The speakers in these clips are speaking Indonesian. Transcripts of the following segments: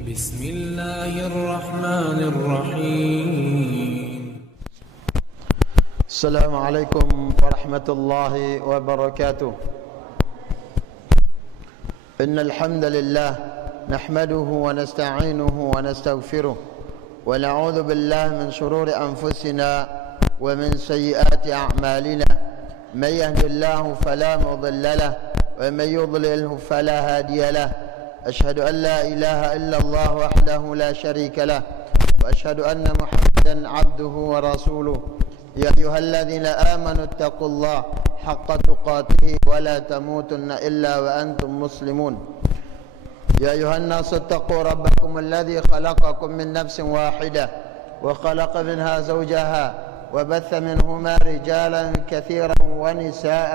بسم الله الرحمن الرحيم. السلام عليكم ورحمة الله وبركاته. إن الحمد لله نحمده ونستعينه ونستغفره ونعوذ بالله من شرور أنفسنا ومن سيئات أعمالنا. من يهد الله فلا مضل له ومن يضلله فلا هادي له. أشهد أن لا إله إلا الله وحده لا شريك له وأشهد أن محمدا عبده ورسوله. يا أيها الذين آمنوا اتقوا الله حق تقاته ولا تموتن إلا وأنتم مسلمون. يا أيها الناس اتقوا ربكم الذي خلقكم من نفس واحدة وخلق منها زوجها وبث منهما رجالا كثيرا ونساء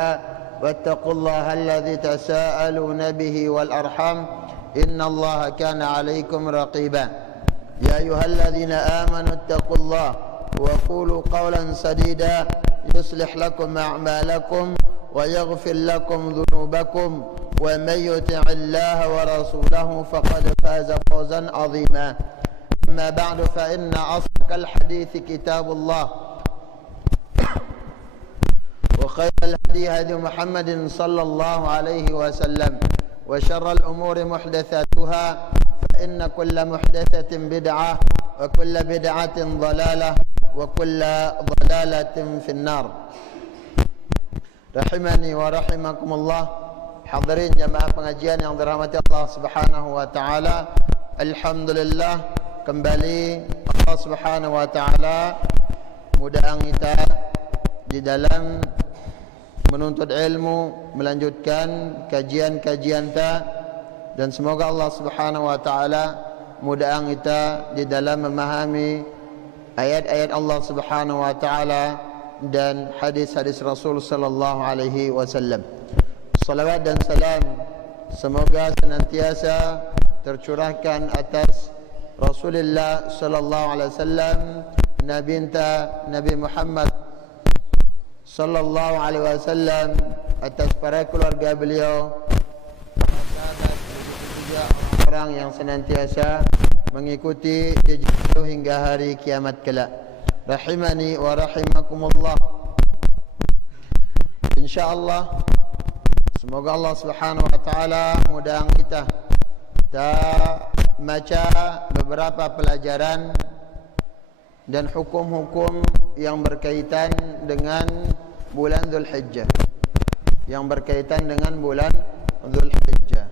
واتقوا الله الذي تساءلون به والأرحام إن الله كان عليكم رقيبا. يا أيها الذين آمنوا اتقوا الله وقولوا قولا سديدا يصلح لكم أعمالكم ويغفر لكم ذنوبكم ومن يطع الله ورسوله فقد فاز فوزا عظيما. أما بعد فإن أصدق الحديث كتاب الله وخير الهدي هدي محمد صلى الله عليه وسلم وشر الأمور محدثاتها فإن كل محدثة بدعة وكل بدعة ضلالة وكل ضلالة في النار. Rahimani wa rahimakumullah. Hadirin jamaah pengajian yang dirahmati Allah Subhanahu wa taala. Alhamdulillah, kembali Allah Subhanahu wa taala mudahkan kita di dalam menuntut ilmu, melanjutkan kajian-kajian kita, dan semoga Allah Subhanahu wa taala mudahkan kita di dalam memahami ayat-ayat Allah Subhanahu wa taala dan hadis-hadis Rasul sallallahu alaihi wasallam. Salawat dan salam semoga senantiasa tercurahkan atas Rasulullah sallallahu alaihi wasallam, Nabi Muhammad sallallahu alaihi wasallam, atas para keluarga beliau, sahabat, juga orang yang senantiasa mengikuti jejak beliau hingga hari kiamat kelak. Rahimani wa rahimakumullah. Insyaallah semoga Allah Subhanahu wa taala mudahkan kita baca beberapa pelajaran dan hukum-hukum yang berkaitan dengan bulan Dzulhijjah, yang berkaitan dengan bulan Dzulhijjah.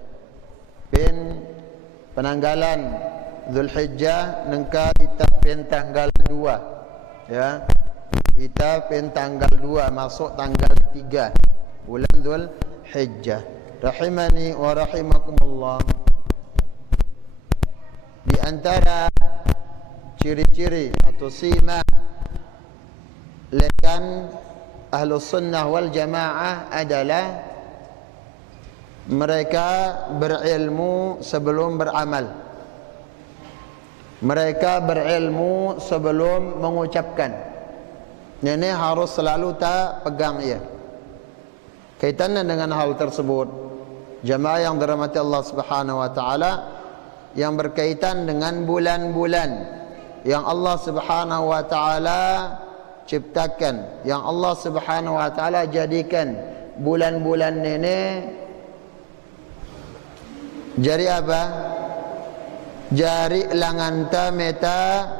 Penanggalan Dzulhijjah nengka kita tanggal 2 ya. Kita tanggal 2 masuk tanggal 3 bulan Dzulhijjah. Rahimani wa rahimakumullah. Di antara ciri-ciri atau sima lekan Ahlus Sunnah wal Jamaah adalah mereka berilmu sebelum beramal. Mereka berilmu sebelum mengucapkan. Ini harus selalu tak pegang ia. Kaitannya dengan hal tersebut, jamaah yang dirahmati Allah Subhanahu wa taala, yang berkaitan dengan bulan-bulan yang Allah Subhanahu wa taala ciptakan, yang Allah Subhanahu wa taala jadikan bulan-bulan ini jari apa? Jari langanta meta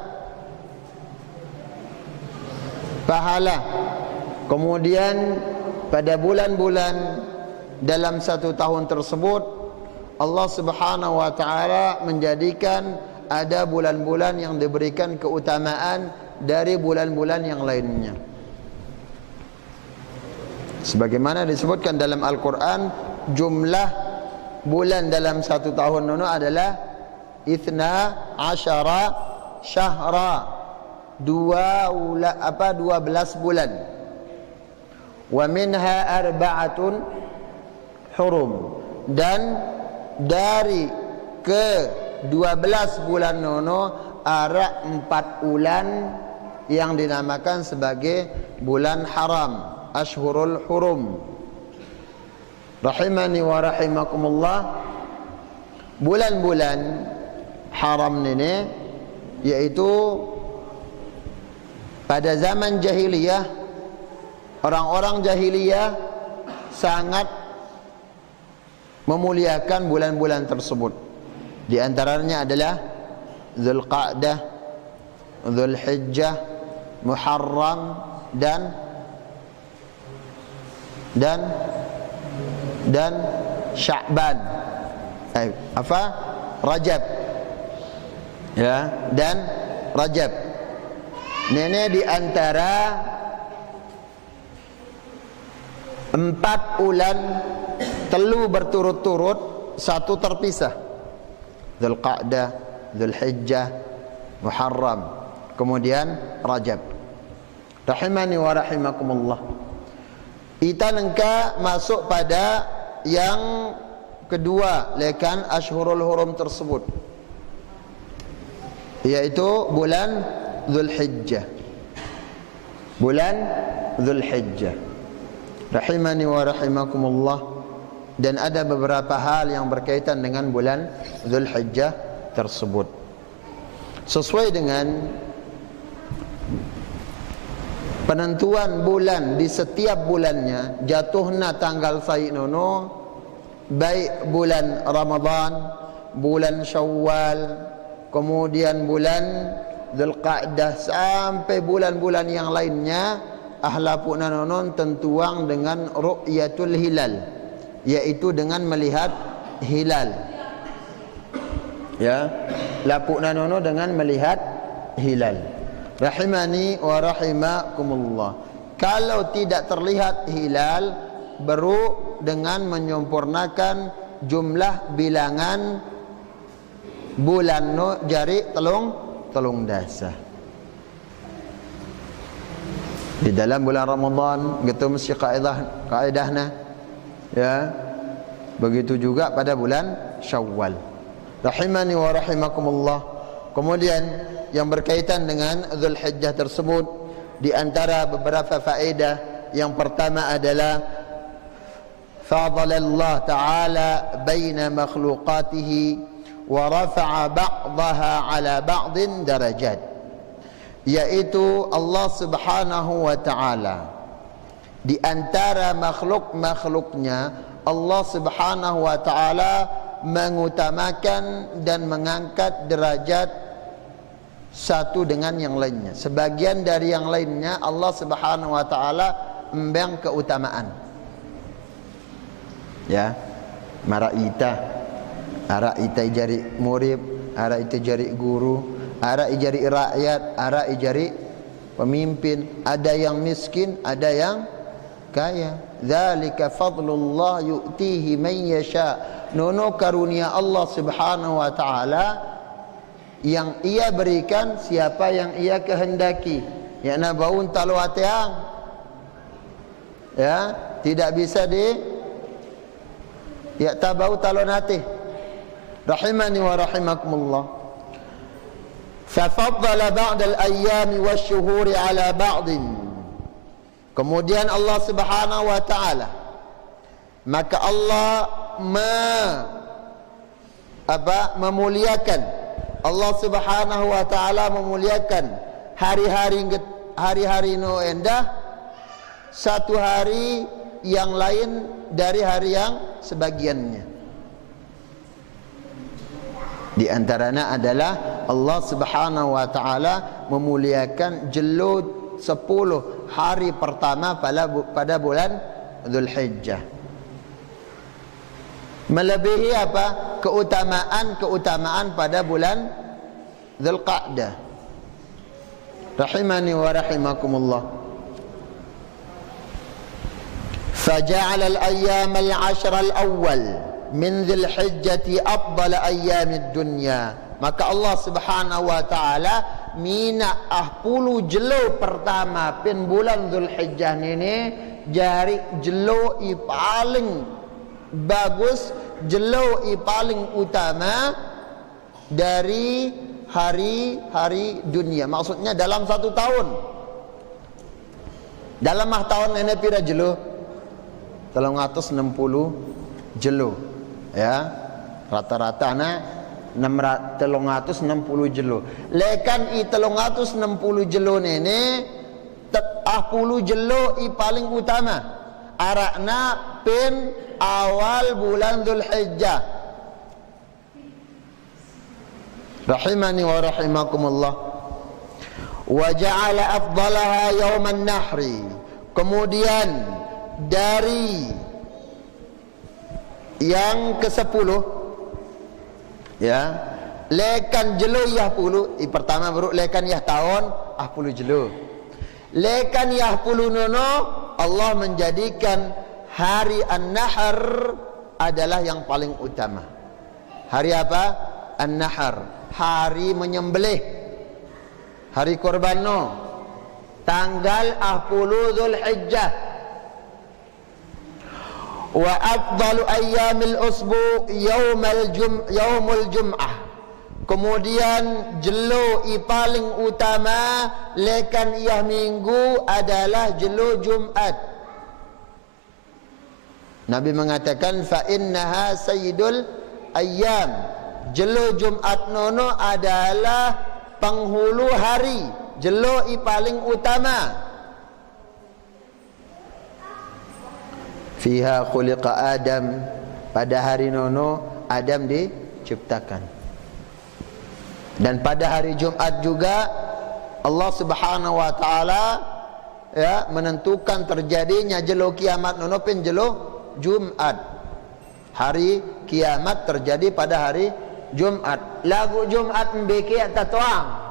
pahala. Kemudian pada bulan-bulan dalam satu tahun tersebut Allah Subhanahu wa taala menjadikan ada bulan-bulan yang diberikan keutamaan dari bulan-bulan yang lainnya. Sebagaimana disebutkan dalam Al-Quran, jumlah bulan dalam satu tahun itu adalah 12 syahra, 12 bulan. Wa minha arba'atun hurum, dan dari ke 12 bulan nono ada 4 bulan yang dinamakan sebagai bulan haram, Ashhurul Hurum. Rahimani wa rahimakumullah. Bulan-bulan haram ini, yaitu pada zaman jahiliyah, orang-orang jahiliyah sangat memuliakan bulan-bulan tersebut. Di antaranya adalah Zulqa'dah, Zulhijjah, Muharram dan Sya'ban. Rajab. Ya, dan Rajab. Ini di antara 4 bulan telu berturut-turut, satu terpisah. Zulqa'dah, Zulhijjah, Muharram, kemudian Rajab. Rahimani wa rahimakumullah. Kita nengka masuk pada yang kedua lekan Ashhurul Hurum tersebut, yaitu bulan Zulhijjah. Bulan Zulhijjah. Rahimani wa rahimakumullah. Dan ada beberapa hal yang berkaitan dengan bulan Zulhijjah tersebut. Sesuai dengan penentuan bulan di setiap bulannya, jatuhna tanggal sainono, baik bulan Ramadan, bulan Syawal, kemudian bulan Zulqa'dah sampai bulan-bulan yang lainnya, ahlapuna nonon tentuang dengan ru'yatul hilal, yaitu dengan melihat hilal. Ya, lapukna nono dengan melihat hilal. Rahimani wa rahimakumullah. Kalau tidak terlihat hilal, baru dengan menyempurnakan jumlah bilangan bulan no jari telung dasa. Di dalam bulan Ramadan gitu mesti kaidahna. Ya. Begitu juga pada bulan Syawal. Rahimani wa rahimakumullah. Kemudian yang berkaitan dengan Zulhijjah tersebut, di antara beberapa faedah, yang pertama adalah fadalallah ta'ala baina makhluqatihi wa rafa'a ba'daha ala ba'din darajat, yaitu Allah subhanahu wa ta'ala di antara makhluk-makhluknya, Allah subhanahu wa ta'ala mengutamakan dan mengangkat derajat satu dengan yang lainnya. Sebagian dari yang lainnya Allah subhanahu wa ta'ala membang keutamaan. Ya, mara ita jari murid, ara ita jari guru, ara jari rakyat, ara jari pemimpin. Ada yang miskin, ada yang kaya. Dzalika fadlullah yu'tihi man yasha. Nono karunia Allah subhanahu wa ta'ala yang ia berikan siapa yang ia kehendaki. Ya na baun talo ateang. Ya, tidak bisa ya tabau talo nate. Rahimani wa rahimakumullah. Fafaddala ba'da al-ayyami wasyuhuri ala ba'din. Kemudian Allah subhanahu wa ta'ala, maka Allah memuliakan, Allah subhanahu wa ta'ala memuliakan hari-hari no endah satu hari yang lain dari hari yang sebagiannya. Di antaranya adalah Allah subhanahu wa ta'ala memuliakan jelud 10 hari pertama pada bulan Zulhijjah. Melebihi apa? Keutamaan pada bulan Zulqa'dah. Rahimani wa rahimakumullah. Faja'ala al-ayyam al-'ashra al-awwal min Zulhijjati afdal ayyamid dunya. Maka Allah subhanahu wa ta'ala mina 10 jelo pertama pin bulan Zulhijjah ini jari jelo i paling bagus, jelo i paling utama dari hari-hari dunia. Maksudnya dalam satu tahun. Dalam tahun ini pira jelo? 360 jelo. Ya, rata-rata 360 jelo. Lekan i 360 jelo nene 10 jelo i paling utama. Arakna pin awal bulan Dzulhijjah. Rahimani wa rahimakumullah. Wa ja'ala afdalaha yauman nahri. Kemudian dari yang ke-10 ya, lekan jelo yah puluh. Pertama baru lekan yah tahun 10 jelo. Lekan yah puluh nono Allah menjadikan hari An-Nahr adalah yang paling utama. Hari apa? An-Nahr, hari menyembelih, hari korban no. Tanggal 10 Dzulhijjah. Wa afdalu ayyamil usbu yaumul jum'ah. Kemudian jelo i paling utama lekan iyah minggu adalah jelo Jumat. Nabi mengatakan fa innaha sayyidul ayyam. Jelo Jumat nono adalah penghulu hari, jelo i paling utama. Fiha khuliqa Adam, pada hari nono Adam diciptakan. Dan pada hari Jumat juga Allah Subhanahu wa taala ya menentukan terjadinya jelo kiamat nono pen jelo Jumat. Hari kiamat terjadi pada hari Jumat. Lagu Jumat mbeke tatuang.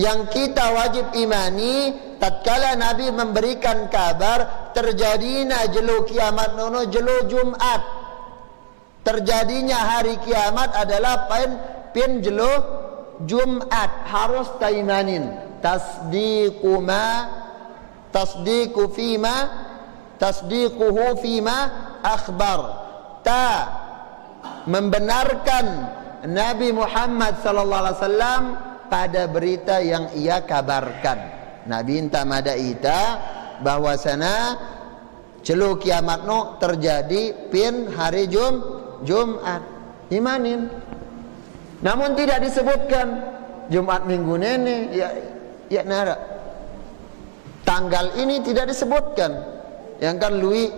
Yang kita wajib imani tatkala Nabi memberikan kabar terjadinya jelo kiamat nono jelo Jumat. Terjadinya hari kiamat adalah pin jelo Jumat. Harus taimanin. Tasdiquhu fima akhbar. Membenarkan Nabi Muhammad sallallahu alaihi wasallam pada berita yang ia kabarkan. Nabi inta mada ita bahwasana jelo kiamat no terjadi pin hari Jumat. Imanin. Namun tidak disebutkan Jumat minggu nene ya nara. Tanggal ini tidak disebutkan. Yang kan lui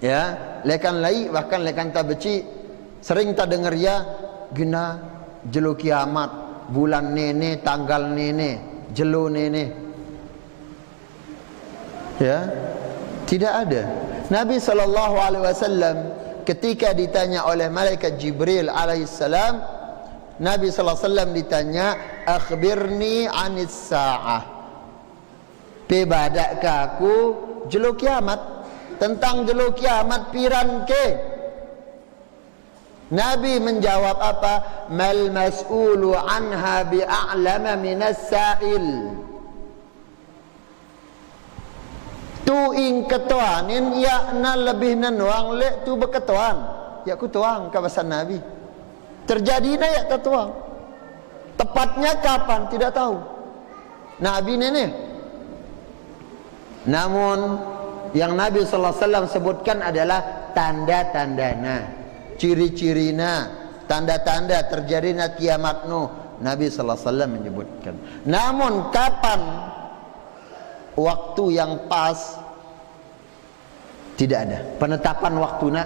ya, lekan lai bahkan lekan tabeci sering tak dengar ya gina jelo kiamat. Bulan nene, tanggal nene, jelo nene. Ya, tidak ada. Nabi SAW ketika ditanya oleh malaikat Jibril alaihissalam, Nabi SAW ditanya, akhbirni anis sa'ah. Pebadakah aku jelo kiamat? Tentang jelo kiamat piran ke? Nabi menjawab apa? Mal mas'ulu anha bi'a'lama minas sa'il. Tu ing ketuanin ya na lebih nanuang le tu beketuan. Ya ku tuang kawasan Nabi. Terjadi na ya tetuang. Tepatnya kapan tidak tahu. Nabi nene. Namun yang Nabi sallallahu alaihi wasallam sebutkan adalah tanda-tandana. Ciri-cirina, tanda-tanda terjadinya kiamat no, Nabi sallallahu alaihi wasallam menyebutkan. Namun kapan waktu yang pas tidak ada. Penetapan waktunya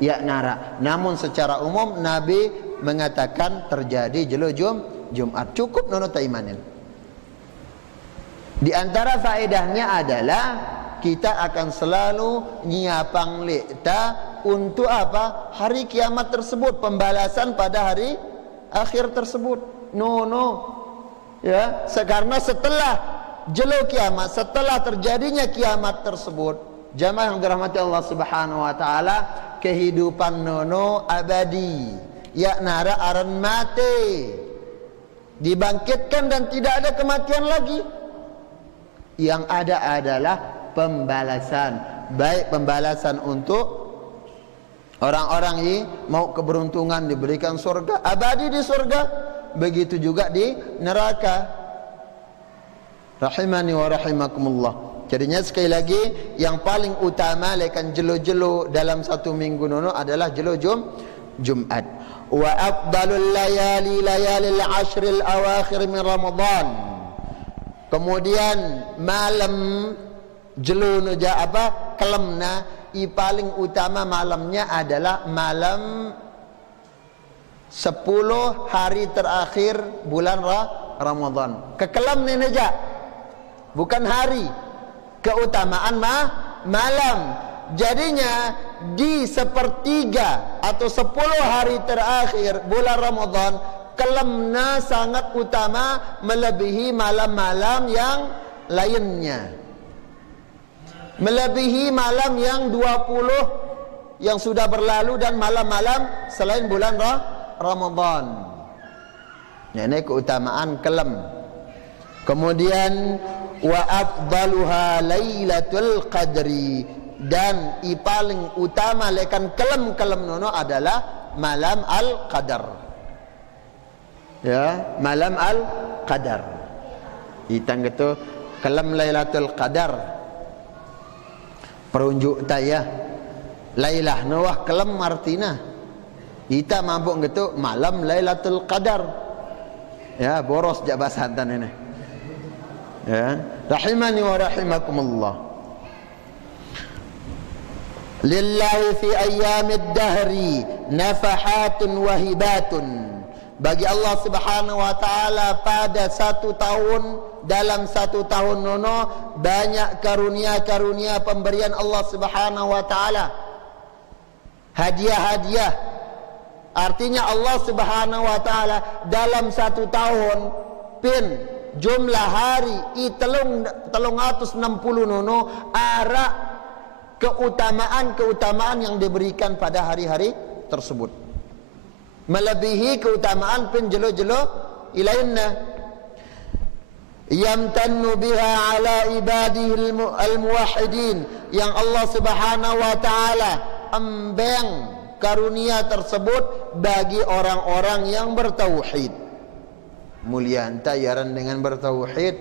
ya nara. Namun secara umum Nabi mengatakan terjadi jelo Jumat. Cukup nono taimanin. Di antara faedahnya adalah kita akan selalu nyiapang lekta untuk apa? Hari kiamat tersebut, pembalasan pada hari akhir tersebut. Ya, karena setelah jelo kiamat, setelah terjadinya kiamat tersebut, jamaah yang dirahmati Allah Subhanahu wa taala, kehidupan nono abadi. Ya nara aran mati. Dibangkitkan dan tidak ada kematian lagi. Yang ada adalah pembalasan, baik pembalasan untuk orang-orang yang mau keberuntungan diberikan surga, abadi di surga, begitu juga di neraka. Rahimani wa rahimakumullah. Jadinya sekali lagi yang paling utama lekan jelo-jelo dalam satu minggu nono adalah jelo Jumat. Wa afdalul layali layalil ashril awakhir min Ramadan. Kemudian malam jelun ja apa kelemna i paling utama malamnya adalah malam 10 hari terakhir bulan Ramadan. Kekelam ni aja, bukan hari. Keutamaan malam. Jadinya di sepertiga atau 10 hari terakhir bulan Ramadan, kelemna sangat utama melebihi malam-malam yang lainnya, melebihi malam yang 20 yang sudah berlalu dan malam-malam selain bulan Ramadan. Ini keutamaan kelem. Kemudian wa afdaluha lailatul qadri, dan i paling utama lekan kelem-kelem nono adalah malam al-qadar. Ya, malam al-qadar. Itang gitu kelem lailatul qadar. Perunjuk taya lailah nawah kelem martina. Kita mabuk gitu malam lailatul qadar. Ya, boros jak bahasan ini. Ya, rahimani wa rahimakumullah. Lillahi fi ayyamid dahri nafahatun wahibatun. Bagi Allah Subhanahu wa taala pada 1 tahun, dalam 1 tahun nono banyak karunia-karunia pemberian Allah Subhanahu wa taala. Hadiah-hadiah. Artinya Allah Subhanahu wa taala dalam 1 tahun pin jumlah hari i telung 360 nono ara keutamaan yang diberikan pada hari-hari tersebut, melebihi keutamaan pin jelo-jelo ilainna yamtannu biha ala ibadihi al-muwahhidin, yang Allah Subhanahu wa taala embeng karunia tersebut bagi orang-orang yang bertauhid. Mulia anta iaran dengan bertauhid,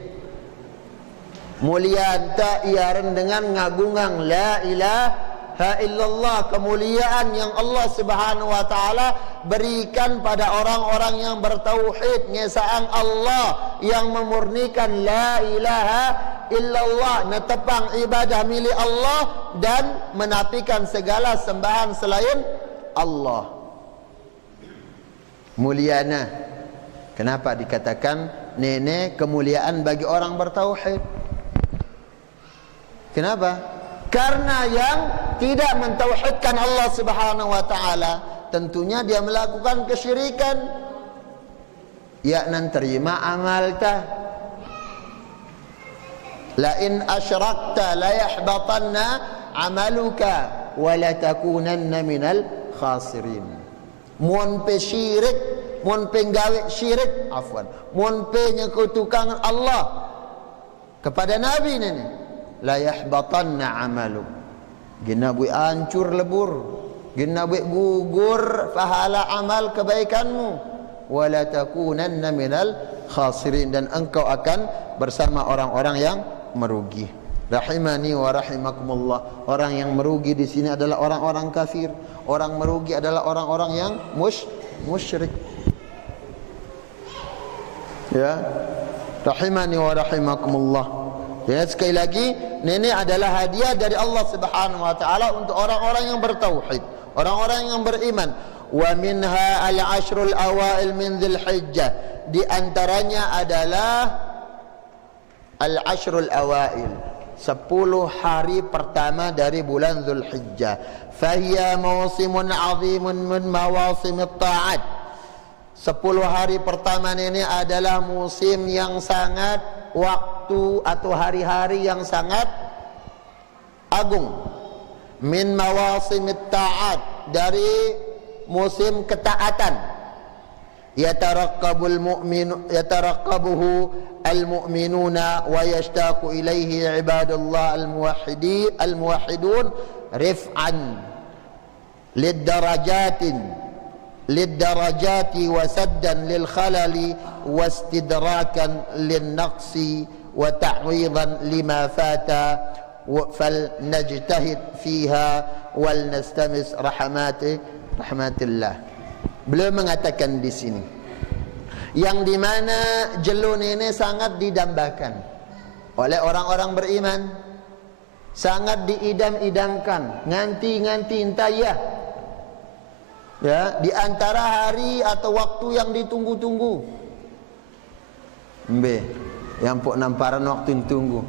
mulia anta iaran dengan ngagungang la ilaha illallah, kemuliaan yang Allah Subhanahu wa taala berikan pada orang-orang yang bertauhid, ngesaan Allah yang memurnikan la ilaha illallah, netepang ibadah milik Allah dan menafikan segala sembahan selain Allah. Muliana. Kenapa dikatakan nenek kemuliaan bagi orang bertauhid? Kenapa? Karena yang tidak mentauhidkan Allah Subhanahu wa taala tentunya dia melakukan kesyirikan. Ya nan terima amal ta. La in asyrakta la yahbatanna amaluka wa la takunanna minal khasirin. Mun pe syirik, mun pe gawe syirik, afwan, mun pe nyekutukan Allah kepada nabi ini, la yahbatanna amaluk, gina bui hancur lebur, gina bui gugur pahala amal kebaikanmu, wala takunanna minal khasirin, dan engkau akan bersama orang-orang yang merugi. Rahimani wa rahimakumullah. Orang yang merugi di sini adalah orang-orang kafir. Orang merugi adalah orang-orang yang musyrik. Ya, rahimani wa rahimakumullah. Ya, sekali lagi, ini adalah hadiah dari Allah Subhanahu wa taala untuk orang-orang yang bertauhid, orang-orang yang beriman. Wa minha al-ashrul awail min Dzulhijjah. Di antaranya adalah al-ashrul awail, 10 hari pertama dari bulan Dzulhijjah. Fahiya mawsimun azimun min mawasimit ta'at. 10 hari pertama ini adalah musim yang sangat, waktu atau hari-hari yang sangat agung. Min mawasimit ta'at, dari musim ketaatan. Yatarakkabuhu al-mu'minuna wa yashtaqu ilaihi ibadullah al-muwahhidun rif'an lid-darajati wa saddan lil khalali wa istidrakan lin naqsi wa ta'widan lima fata فلنجتهد فيها ولنستمس rahmatillah. Beliau mengatakan di sini, yang dimana jelun ini sangat didambakan oleh orang-orang beriman, sangat diidam-idamkan, nganti-nganti intayah, ya, di antara hari atau waktu yang ditunggu-tunggu. Yang pok namparan waktu yang tunggu.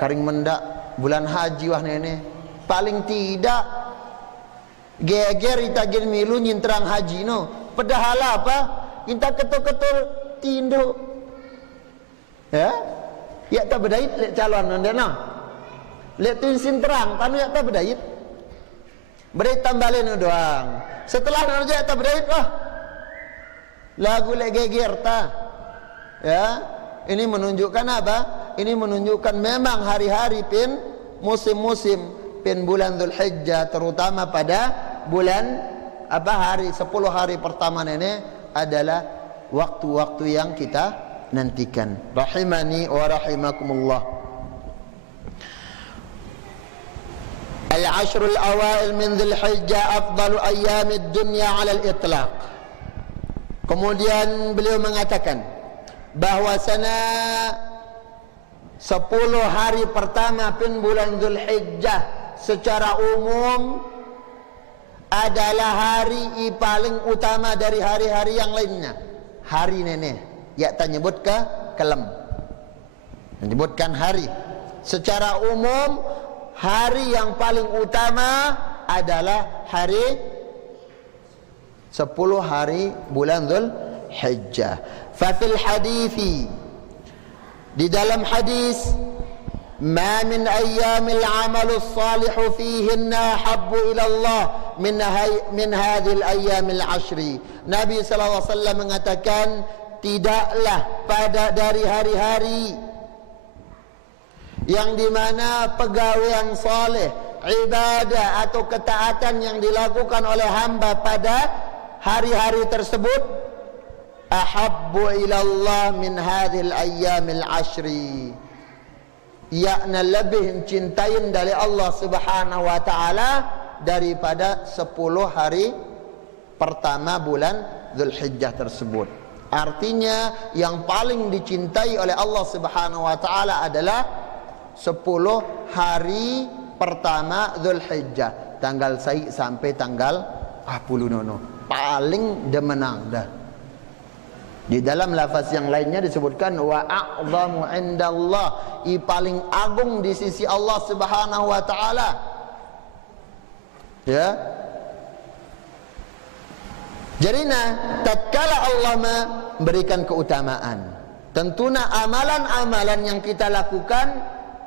Karing mendak bulan haji wah nenek. Paling tidak geger itagin milu nyinterang haji no. Padahal apa? Kita ketul-ketul tinduk. Ya? Ya tak berdait lek calon nanda no. Lek tuin sinterang tanu ya tak berdait. Berdait tambalin doang. Setelah nerja tak berdait lagu lek geger ta. Ya? Ini menunjukkan apa? Ini menunjukkan memang hari-hari musim-musim bulan Dzulhijjah, terutama pada bulan hari 10 hari pertama ini adalah waktu-waktu yang kita nantikan. Rahimani wa rahimakumullah. Al-ashrul awail min Dzulhijjah afdalu ayyamid dunya 'ala al-itlaq. Kemudian beliau mengatakan bahwasana 10 hari pertama bulan Dzulhijjah secara umum adalah hari paling utama dari hari-hari yang lainnya. Hari nenek ya tak nyebut ke kelem, menyebutkan hari. Secara umum hari yang paling utama adalah hari 10 hari bulan Dzulhijjah. Fa fil hadithi, di dalam hadis, ma min ayyamil amalus salihu fihinna habbu ila Allah min hadhil ayyamil ashri. Nabi sallallahu alaihi wasallam mengatakan, tidaklah pada dari hari-hari yang dimana pegawaian saleh, ibadah atau ketaatan yang dilakukan oleh hamba pada hari-hari tersebut ahabbu ilallah min hadhil ayyamil ashri, yakna lebih cintain dari Allah subhanahu wa ta'ala daripada 10 hari pertama bulan Dzulhijjah tersebut. Artinya yang paling dicintai oleh Allah subhanahu wa ta'ala adalah 10 hari pertama Dzulhijjah, tanggal sai sampai tanggal 10 nono, paling demenang dah. Di dalam lafaz yang lainnya disebutkan wa a'zamu indallah, paling agung di sisi Allah subhanahu wa ta'ala. Ya. Jadi tatkala Allah memberikan keutamaan, tentunya amalan-amalan yang kita lakukan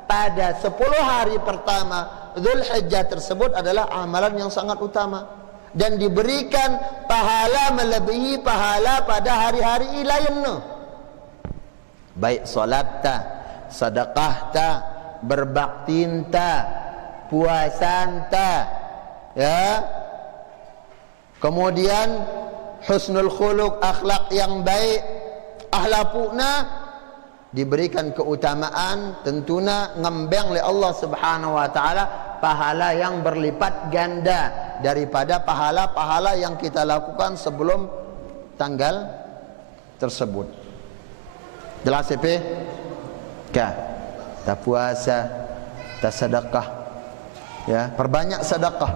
pada 10 hari pertama Dzulhijjah tersebut adalah amalan yang sangat utama dan diberikan pahala melebihi pahala pada hari-hari lain. Baik solat ta, sedekah ta, berbakti ta, puasan ta, ya. Kemudian husnul khuluq, akhlak yang baik, ahlakuna diberikan keutamaan, tentunya ngembang oleh Allah Subhanahu wa taala pahala yang berlipat ganda daripada pahala-pahala yang kita lakukan sebelum tanggal tersebut. Jelas apa? Ta puasa, ta sedekah. Ya, perbanyak sedekah,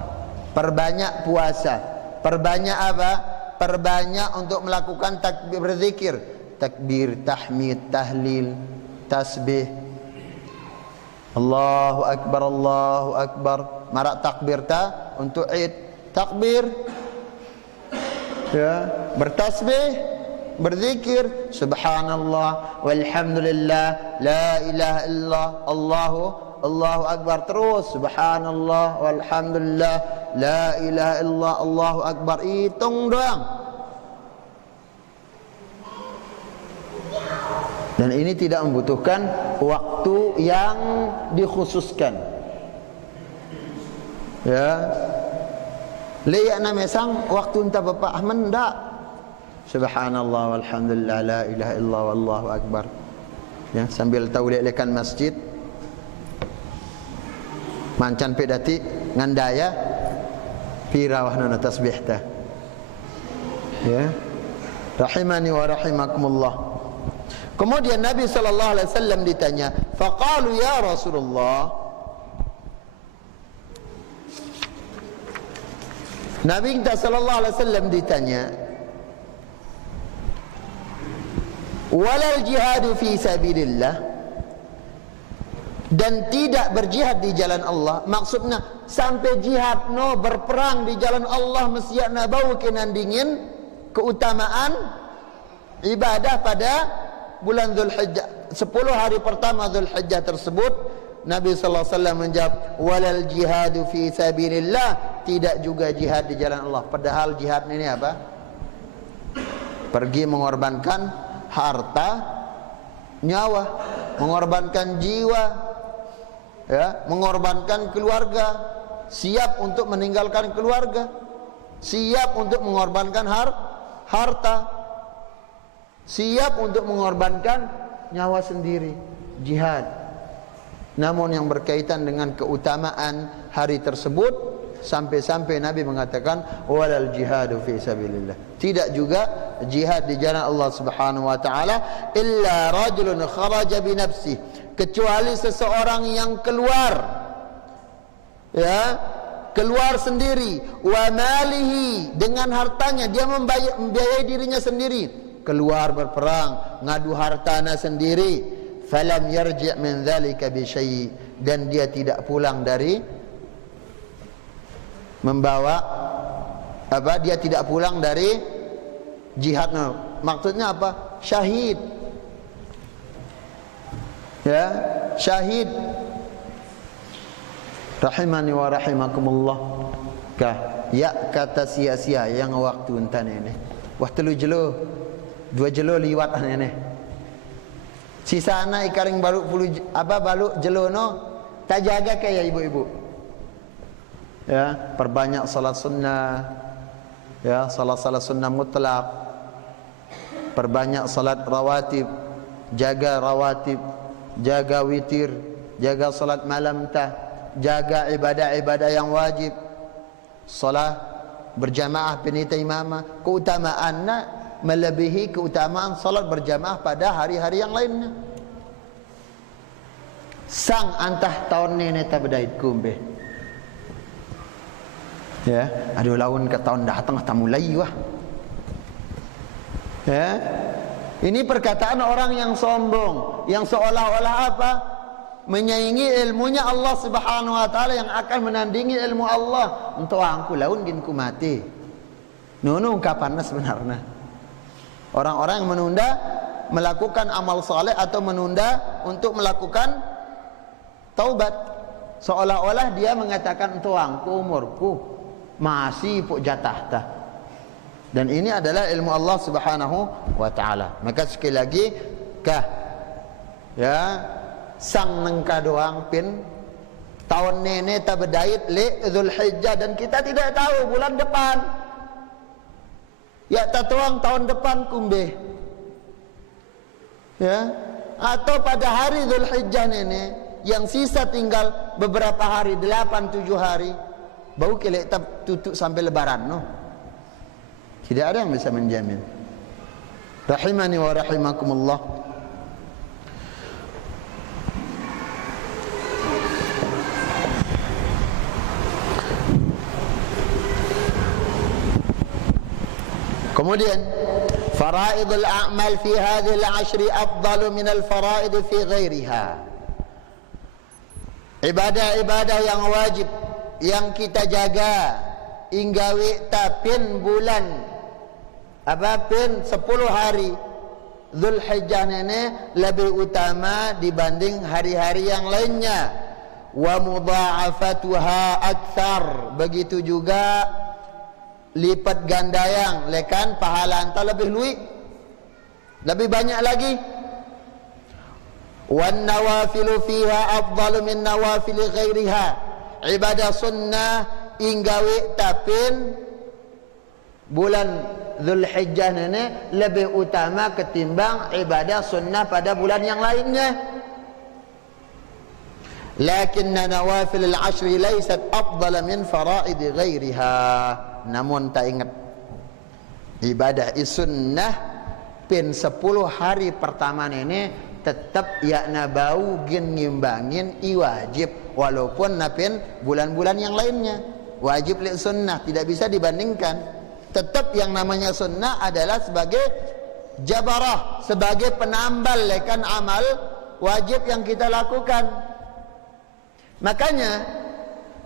perbanyak puasa, perbanyak apa? Perbanyak untuk melakukan takbir, berzikir, takbir, tahmid, tahlil, tasbih. Allahu akbar, Allahu akbar. Marak takbir ta untuk Id, takbir, ya, bertasbih, berzikir, subhanallah walhamdulillah la ilaha illallah Allahu akbar, terus subhanallah walhamdulillah la ilaha illallah Allahu akbar, hitung doang. Dan ini tidak membutuhkan waktu yang dikhususkan. Ya. Lihat nama sang waktu entah Bapak Ahmad enggak. Subhanallah walhamdulillah la ilaha illallah wallahu akbar. Ya, sambil taulilkan masjid. mancan pedati ngandaya pirawah nana tasbih ta. Ya. Rahimani wa rahimakumullah. Kemudian Nabi sallallahu alaihi wasallam ditanya, faqalu ya Rasulullah. Nabi kita sallallahu alaihi wasallam ditanya, walal jihadu fi sabilillah, dan tidak berjihad di jalan Allah. Maksudnya sampai jihad no berperang di jalan Allah mestiakna bau kenandingin keutamaan ibadah pada bulan Zulhijjah, 10 hari pertama Zulhijjah tersebut. Nabi sallallahu alaihi wasallam menjawab, walal jihadu fi sabilillah, tidak juga jihad di jalan Allah. Padahal jihad ini apa? Pergi mengorbankan harta, nyawa, mengorbankan jiwa, ya, mengorbankan keluarga, siap untuk meninggalkan keluarga, siap untuk mengorbankan harta, siap untuk mengorbankan nyawa sendiri, jihad. Namun yang berkaitan dengan keutamaan hari tersebut, sampai-sampai Nabi mengatakan walal jihadu fi sabilillah, tidak juga jihad di jalan Allah Subhanahu wa taala, illa rajulun kharaja bi nafsihi, kecuali seseorang yang keluar, ya, keluar sendiri, wa malihi, dengan hartanya, dia membiayai dirinya sendiri, keluar berperang, ngadu hartana sendiri, falam yarji' min dzalika bi syai', dan dia tidak pulang dari membawa apa, dia tidak pulang dari jihad. Maksudnya apa? Syahid, ya, syahid. Rahimani wa rahimakumullah. Kah ya kata sia-sia yang waktu entan ini. Wah telu jelo, 2 jelo liwat ini. Sisa anak ikaring baru puluh apa balu jelo no, tak jaga kayak ibu-ibu. Ya, perbanyak salat sunnah, ya, salat sunnah mutlak, perbanyak salat rawatib, jaga rawatib, jaga witir, jaga salat malam tah, jaga ibadah-ibadah yang wajib, salat berjamaah penita imamah. Keutamaannya melebihi keutamaan salat berjamaah pada hari-hari yang lainnya. Sang antah tahun ini tak berdait kumbe, ya, aduh lawan ke tahun datang tak mulai wah, ya. Ini perkataan orang yang sombong, yang seolah-olah apa, menyaingi ilmunya Allah Subhanahu wa taala, yang akan menandingi ilmu Allah. Untuk angku laun gin ku mati. Nono ungkapannya sebenarnya orang-orang yang menunda melakukan amal saleh atau menunda untuk melakukan taubat, seolah-olah dia mengatakan untuk angku umurku masih puk jatah tah. Dan ini adalah ilmu Allah Subhanahu wa taala. Maka sekali lagi kah, ya, sang nengka doang pin tahun nenek tak berdait le Zulhijjah, dan kita tidak tahu bulan depan, ya tatuang tahun depan kumbe, ya, atau pada hari Zulhijjah nenek yang sisa tinggal beberapa hari, 8-7 hari, bau kelek tak tutup sampai lebaran no. Tidak ada yang bisa menjamin. Rahimani wa rahimakumullah. Kemudian faraidul a'mal fi hadhihi al-'ashri afdalu min al-faraid fi ghairiha. Ibadah-ibadah yang wajib yang kita jaga inggawi tapin bulan apapun 10 hari Zulhijjah ini lebih utama dibanding hari-hari yang lainnya. Wa mudha'afatuha aktsar, begitu juga lipat ganda yang lekan pahala anta lebih luik, lebih banyak lagi. Wan nawafilu fiha afdalu min nawafil ghairiha, ibadah sunnah inggawi tapin bulan Zulhijjah ini lebih utama ketimbang ibadah sunnah pada bulan yang lainnya. Lakinna nawafil al-ashri laysat afdala min fara'id ghairiha. Namun tak ingat ibadah sunnah pin 10 hari pertama ini tetap yakna bau gin ngimbangin wajib, walaupun napin bulan-bulan yang lainnya wajib li sunnah, tidak bisa dibandingkan. Tetap yang namanya sunnah adalah sebagai jabarah, sebagai penambal lekan amal wajib yang kita lakukan. Makanya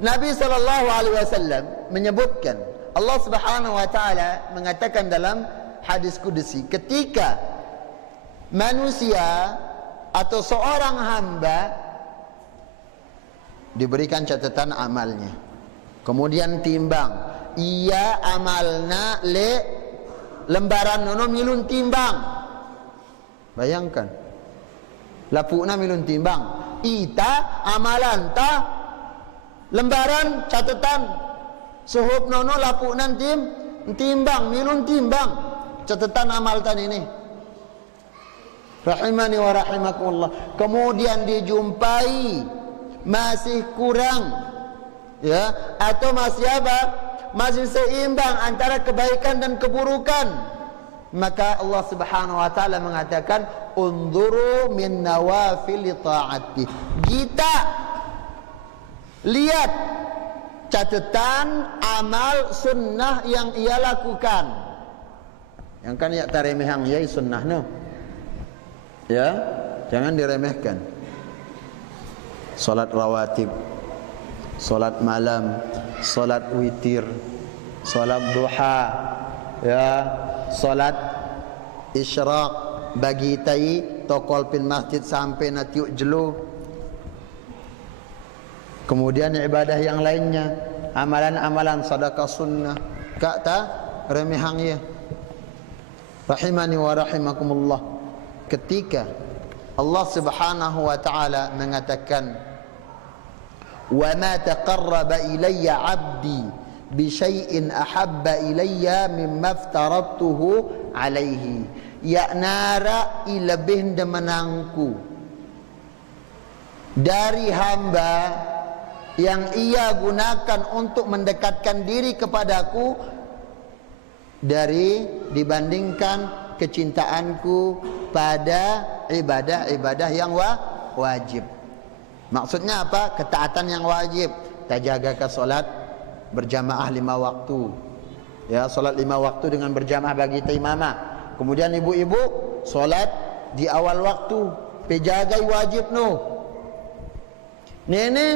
Nabi SAW menyebutkan, Allah Subhanahu wa taala mengatakan dalam hadis kudusi, ketika manusia atau seorang hamba diberikan catatan amalnya, kemudian timbang, iya amalna le lembaran nono milun timbang. Bayangkan, lapukna milun timbang, ita amalan ta lembaran catatan suhub nono lapukna timbang milun timbang catatan amal tan ini. Rahimani wa rahimakumullah. Kemudian dijumpai masih kurang, ya, atau masih apa? Masih seimbang antara kebaikan dan keburukan. Maka Allah Subhanahu wa taala mengatakan, "Unzuru min nawafil ta'ati." Kita lihat catatan amal sunnah yang ia lakukan. Yang kan ya taremehang ya sunnah no. Ya, jangan diremehkan. Salat rawatib, salat malam, salat witir, salat duha, ya, salat isyraq bagi tai tokol pin masjid sampai natiuk jelu. Kemudian ibadah yang lainnya, amalan-amalan sedekah sunnah, kak ta remehang ya. Rahimani wa rahimakumullah. Ketika Allah Subhanahu wa taala mengatakan, "Wa ma taqarraba ilayya 'abdi bi syai'in ahabba ilayya mimma aftaradtuhu 'alaihi." Ya nara ilebih demenangku dari hamba yang ia gunakan untuk mendekatkan diri kepadaku dari dibandingkan kecintaanku pada ibadah-ibadah yang wajib. Maksudnya apa? Ketaatan yang wajib. Kita jaga ke solat berjamaah 5 waktu. Ya, solat 5 waktu dengan berjamaah bagi imamah. Kemudian ibu-ibu solat di awal waktu. Pejagai wajib no. Nenek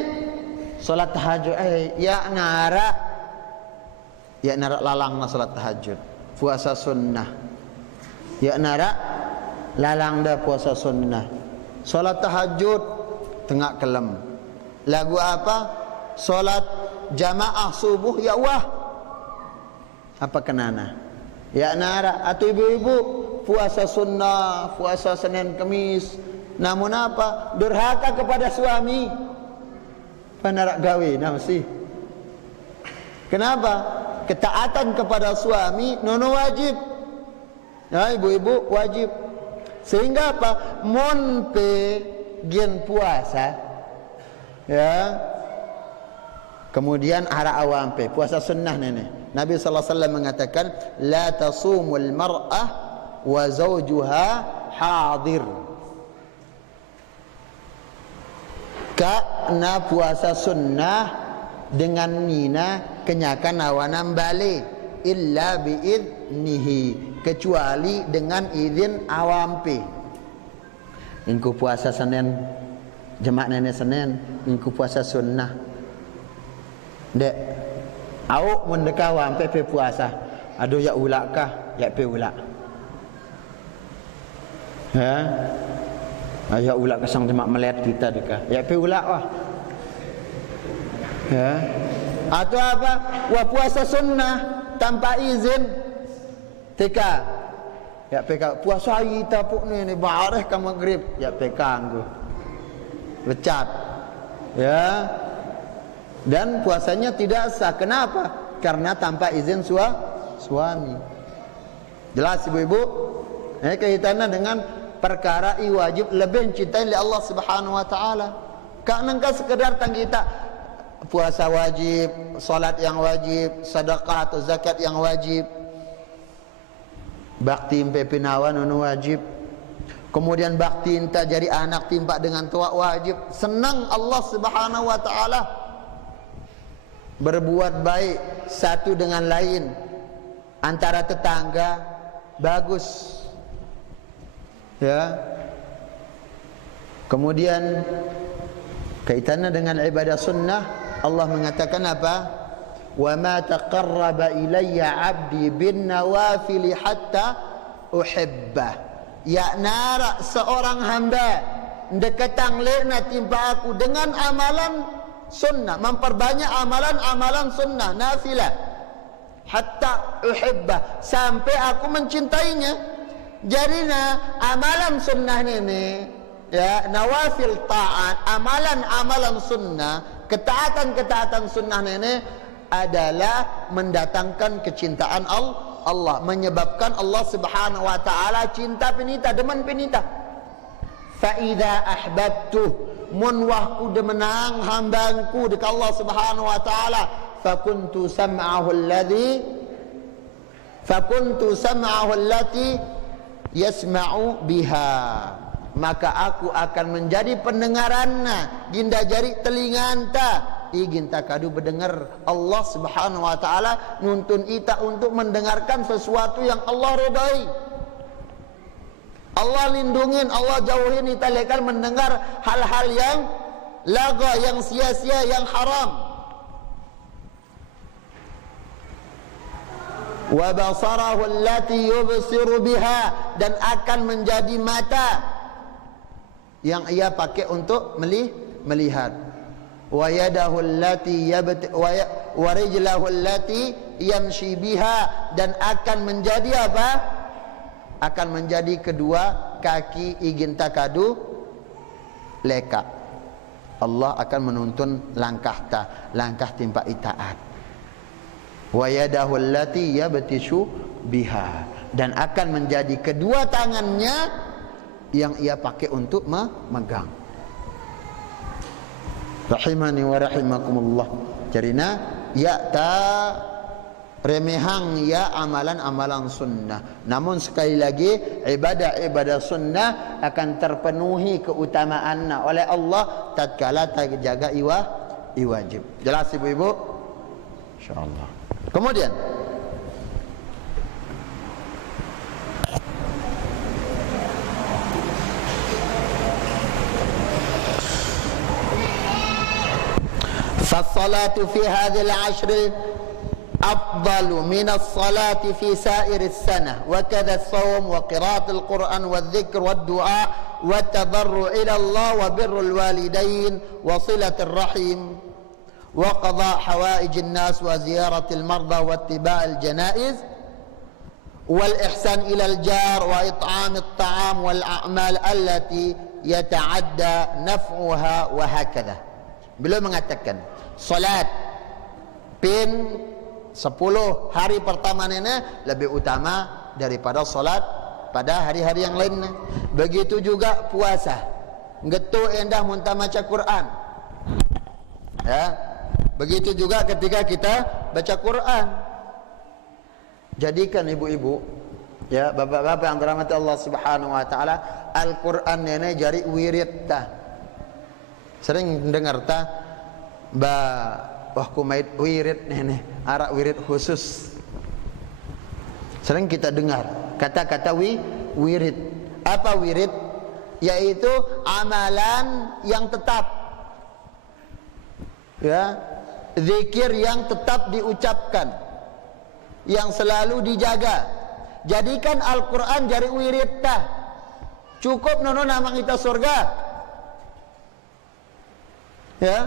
solat tahajud. Ya nara lalang na solat tahajud. Puasa sunnah. Ya nara lalang dah puasa sunnah. Solat tahajud tengah kelem. Lagu apa? Solat jamaah subuh ya wah. Apa kenana? Ya nara atau ibu-ibu puasa sunnah, puasa Senin Kemis. Namun apa? Durhaka kepada suami. Panarak gawe namsi. Kenapa? Ketaatan kepada suami nono wajib. Ya, ibu-ibu wajib. Sehingga apa? Monpe gian puasa. Ya. Kemudian ara awampe puasa sunnah nenek. Nabi sallallahu alaihi wasallam mengatakan, "La tasumul mar'ah wa zawjuha hadir." Karena puasa sunnah dengan nina kenyakan awanam balik illa biidnihi, kecuali dengan izin awampi. Ingku puasa Senin jemaah nenek Senin, ingku puasa sunnah. Dek, awak mendekah awampi pe puasa. Aduh ya ulak kah? Ya pe ulak. Ya. Ya ulak kesang jemaah melihat kita dekah. Ya pe ulak wah. Ya. Atau apa? Wah puasa sunnah tanpa izin teka ya peka puasa kita pun ni bareh ke maghrib ya peka anggu lecat ya, dan puasanya tidak sah. Kenapa? Karena tanpa izin suami. Jelas ibu-ibu? Kaitannya dengan perkara wajib lebih cintai oleh Allah Subhanahu wa taala. Kak nengka sekedar tang kita puasa wajib, salat yang wajib, sedekah atau zakat yang wajib, bakti impe pinawan anu wajib, kemudian bakti inta jadi anak timpak dengan tua wajib. Senang Allah Subhanahu wa taala berbuat baik satu dengan lain antara tetangga, bagus ya. Kemudian kaitannya dengan ibadah sunnah, Allah mengatakan apa? Wa ma taqarraba ilayya 'abdi bin nawafil hatta uhibbah. Ya nara seorang hamba dekatang lena timpa aku dengan amalan sunnah, memperbanyak amalan-amalan sunnah nafilah, hatta uhibbah, sampai aku mencintainya. Jadi amalan sunnah ini ya, nawafil taat, amalan-amalan sunnah, ketaatan-ketaatan sunnah ini adalah mendatangkan kecintaan Allah, menyebabkan Allah Subhanahu wa taala cinta pinita, demen pinita. Fa idza ahbabtu, mun wahku demenang hambaku dekat Allah Subhanahu wa taala, fakuntu sam'ahu allati yasma'u biha, maka aku akan menjadi pendengaranna ginda jari telinganta igin takadu berdengar. Allah Subhanahu wa taala nuntun ita untuk mendengarkan sesuatu yang Allah redai, Allah lindungin, Allah jauhin ita lekan mendengar hal-hal yang laga, yang sia-sia, yang haram. Wa basarahu allati yubsiru biha, dan akan menjadi mata yang ia pakai untuk melihat. Wa yadahu allati wa rijlahu allati yamshi biha, dan akan menjadi apa? Akan menjadi kedua kaki igin takadu leka. Allah akan menuntun langkah timpa itaat. Wa yadahu allati yabtishu biha, dan akan menjadi kedua tangannya yang ia pakai untuk memegang. Rahimani wa rahimakumullah. Jarina ya ta remehang ya amalan-amalan sunnah. Namun sekali lagi ibadah-ibadah sunnah akan terpenuhi keutamaannya oleh Allah tatkala terjaga iwajib. Jelas ibu-ibu? Insyaallah. Kemudian فالصلاة في هذه العشر أفضل من الصلاة في سائر السنة، وكذا الصوم وقراءة القرآن والذكر والدعاء والتضرع إلى الله وبر الوالدين وصلة الرحم وقضاء حوائج الناس وزيارة المرضى واتباع الجنائز والإحسان إلى الجار وإطعام الطعام والأعمال التي يتعدى نفعها وهكذا. Beliau mengatakan salat pin 10 hari pertama ini lebih utama daripada salat pada hari-hari yang lainnya. Begitu juga puasa, getu endah muntah maca Quran ya. Begitu juga ketika kita baca Quran. Jadikan ibu-ibu ya, bapak-bapak yang dirahmati Allah Subhanahu wa taala, Al-Quran ini jari wirid tah. Sering dengar tah wah kumait wirid ini, arak wirid khusus. Sering kita dengar kata-kata wirid. Apa wirid? Yaitu amalan yang tetap ya, zikir yang tetap diucapkan, yang selalu dijaga. Jadikan Al-Quran jari wirid tah. Cukup nono nama kita surga ya.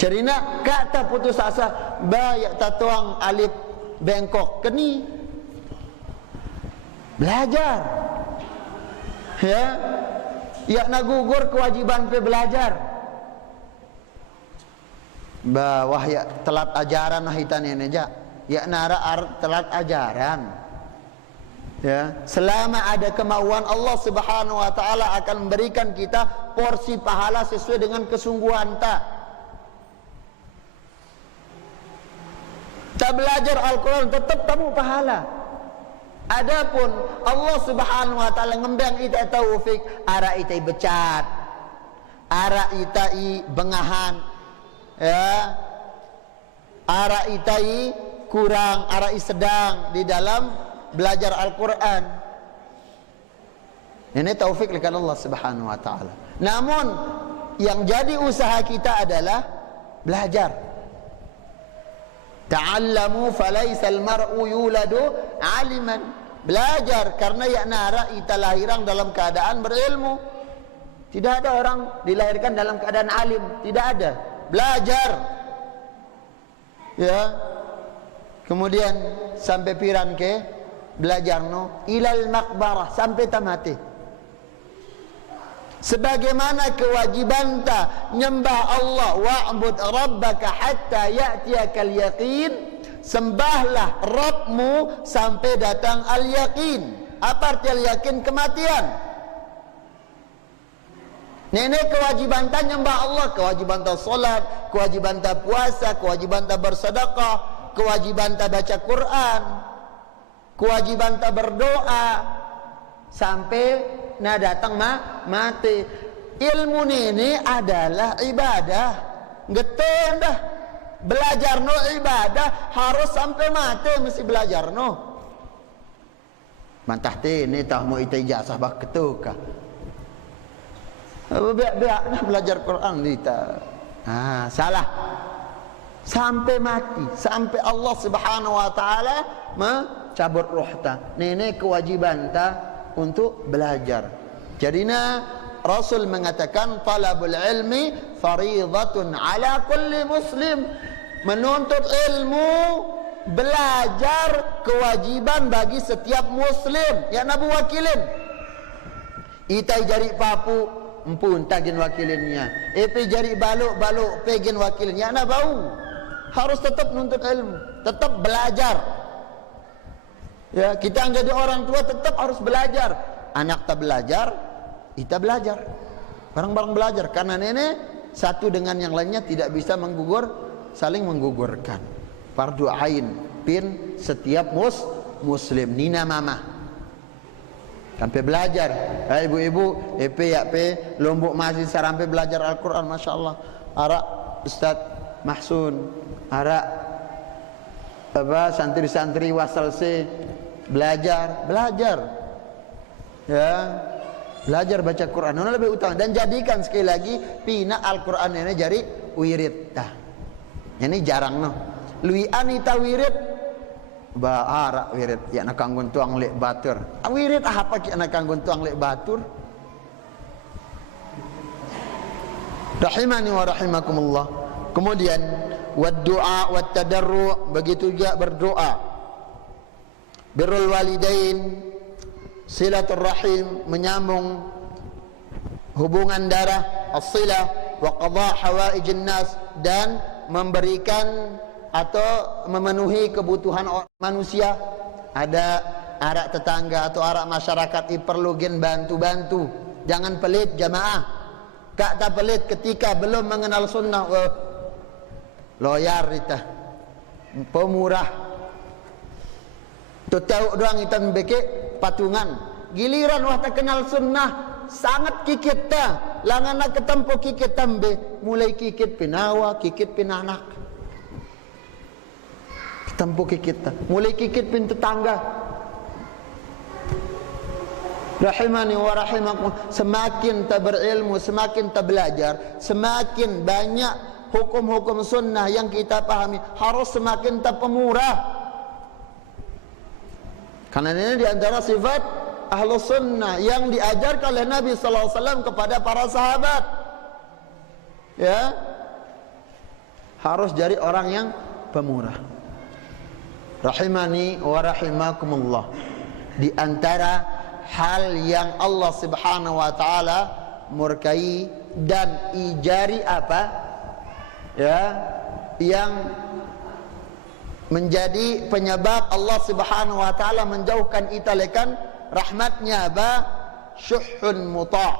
Cerina kata putus asa bayak tatuang alif bengkok keni belajar ya, ya nagugur kewajiban pe belajar bawah ya telat ajaran hitan ini aja ya nara telat ajaran Ya, selama ada kemauan, Allah Subhanahu wa taala akan memberikan kita porsi pahala sesuai dengan kesungguhan ta. Tak belajar Al-Quran tetap kamu pahala. Adapun Allah Subhanahu wa taala ngembang ita taufik, ara ita becat, ara ita bengahan, ya, ara ita kurang, ara sedang di dalam belajar Al-Quran. Ini taufik oleh Allah Subhanahu wa taala. Namun yang jadi usaha kita adalah belajar. Ta'allamu falaysa al-mar'u yuladu 'aliman. Belajar karena ya nara ita lahirang dalam keadaan berilmu. Tidak ada orang dilahirkan dalam keadaan alim, tidak ada. Belajar. Ya. Kemudian sampai piran ke belajar no ilal maqbarah sampai tamati. Sebagaimana kewajiban ta nyembah Allah, wa'bud rabbaka hatta ya'tiyakal yaqin, sembahlah Rabbmu sampai datang al-yaqin. Apa arti al-yaqin? Kematian. Nenek kewajiban ta nyembah Allah, kewajiban ta salat, kewajiban ta puasa, kewajiban ta bersedekah, kewajiban ta baca Quran, kewajiban tak berdoa sampai nah datang mati. Ilmu ini adalah ibadah. Geteng dah. Belajar no ibadah harus sampai mati mesti belajar no. Mantah ini tahu mau ita ijazah bah ketuka. Biak nah belajar Quran kita. Salah. Sampai mati, sampai Allah Subhanahu wa taala cabut roh ta. Nenek kewajiban ta untuk belajar. Jadinya Rasul mengatakan talabul ilmi fariidatun ala kulli muslim. Menuntut ilmu, belajar kewajiban bagi setiap muslim. Ya nabu wakilin. Itai jari papu empun tagin wakilinnya. Epe jari baluk pegin wakilinnya. Ya na bau. Harus tetap menuntut ilmu, tetap belajar. Ya, kita yang jadi orang tua tetap harus belajar. Anak tak belajar, kita belajar. Bareng-bareng belajar. Karena nenek satu dengan yang lainnya tidak bisa saling menggugurkan. Fardu ain pin setiap muslim. Nina mama sampai belajar. Ibu-ibu, Lombok masih sampai belajar Al-Quran, Masya Allah. Ara Ustaz Mahsun, ara santri-santri wasal se belajar ya, belajar baca Quran itu lebih utama. Dan jadikan sekali lagi pina Al-Quran ini jadi wirid dah. Ini jarang no. Lui anita wirid ara wirid ya nak kanggun tuang lek batur. Wirid apa ki nak kanggun tuang lek batur? Rahimani wa rahimakumullah. Kemudian wad-du'a wat-tadarru', begitu juga berdoa. Birrul walidain, silaturrahim, menyambung hubungan darah, as-silah wa qada' hawaijin nas, dan memberikan atau memenuhi kebutuhan manusia. Ada arak tetangga atau arak masyarakat perlu gen bantu-bantu. Jangan pelit jamaah. Kak tak pelit ketika belum mengenal sunnah. Loyar kita pemurah tu tahu doang kita membeke patungan. Giliran wah tak kenal sunnah sangat kikit ta. Langan nak ketempo kikit tambe, mulai kikit pinawa, kikit pinanak. Ketempo kikit ta, mulai kikit pin tetangga. Rahimani wa rahimakum. Semakin tak berilmu, semakin tak belajar, semakin banyak hukum-hukum sunnah yang kita pahami, harus semakin tak pemurah. Karena ini diantara sifat ahlu sunnah yang diajarkan oleh Nabi SAW kepada para sahabat. Ya, harus jadi orang yang pemurah. Rahimani wa rahimakumullah. Di antara hal yang Allah Subhanahu wa taala murkai dan ijari apa? Ya, yang menjadi penyebab Allah Subhanahu wa taala menjauhkan kita lekan rahmatnya ba syuhun muta'